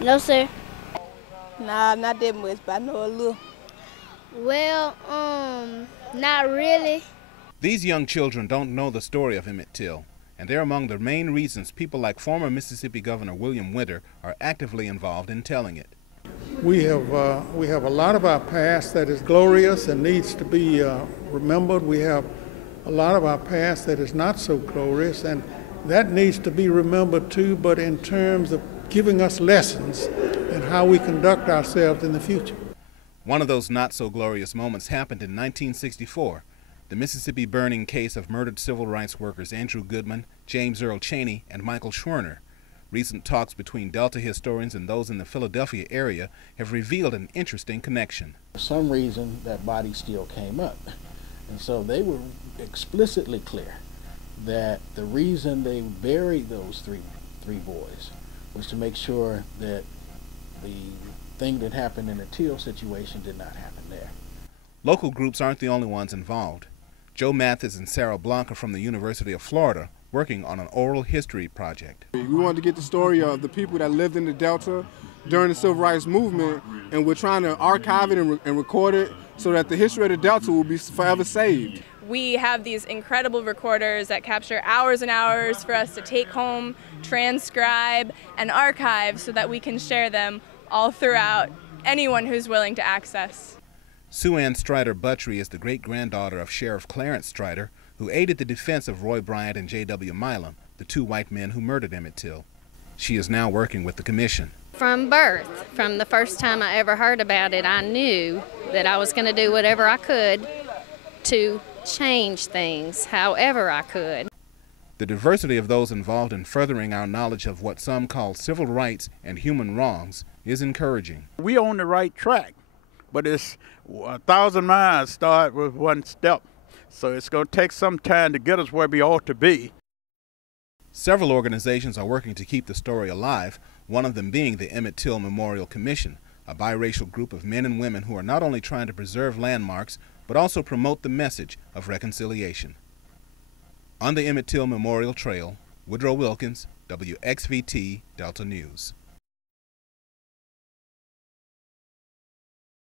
No, sir. Nah, not that much, but I know a little. Well, not really. These young children don't know the story of Emmett Till, and they're among the main reasons people like former Mississippi Governor William Winter are actively involved in telling it. We have a lot of our past that is glorious and needs to be remembered. We have a lot of our past that is not so glorious, and that needs to be remembered too, but in terms of giving us lessons in how we conduct ourselves in the future. One of those not-so-glorious moments happened in 1964, the Mississippi burning case of murdered civil rights workers Andrew Goodman, James Earl Chaney, and Michael Schwerner. Recent talks between Delta historians and those in the Philadelphia area have revealed an interesting connection. For some reason, that body still came up. And so they were explicitly clear that the reason they buried those three boys was to make sure that the thing that happened in the Till situation did not happen there. Local groups aren't the only ones involved. Joe Mathis and Sarah Blanca from the University of Florida working on an oral history project. We wanted to get the story of the people that lived in the Delta during the Civil Rights Movement, and we're trying to archive it and record it so that the history of the Delta will be forever saved. We have these incredible recorders that capture hours and hours for us to take home, transcribe, and archive so that we can share them all throughout anyone who's willing to access. Sue Ann Strider Buttry is the great-granddaughter of Sheriff Clarence Strider, who aided the defense of Roy Bryant and J.W. Milam, the two white men who murdered Emmett Till. She is now working with the commission. From birth, from the first time I ever heard about it, I knew that I was going to do whatever I could to change things, however I could. The diversity of those involved in furthering our knowledge of what some call civil rights and human wrongs is encouraging. We on the right track, but it's 1,000 miles start with one step. So it's going to take some time to get us where we ought to be. Several organizations are working to keep the story alive, one of them being the Emmett Till Memorial Commission, a biracial group of men and women who are not only trying to preserve landmarks, but also promote the message of reconciliation. On the Emmett Till Memorial Trail, Woodrow Wilkins, WXVT Delta News.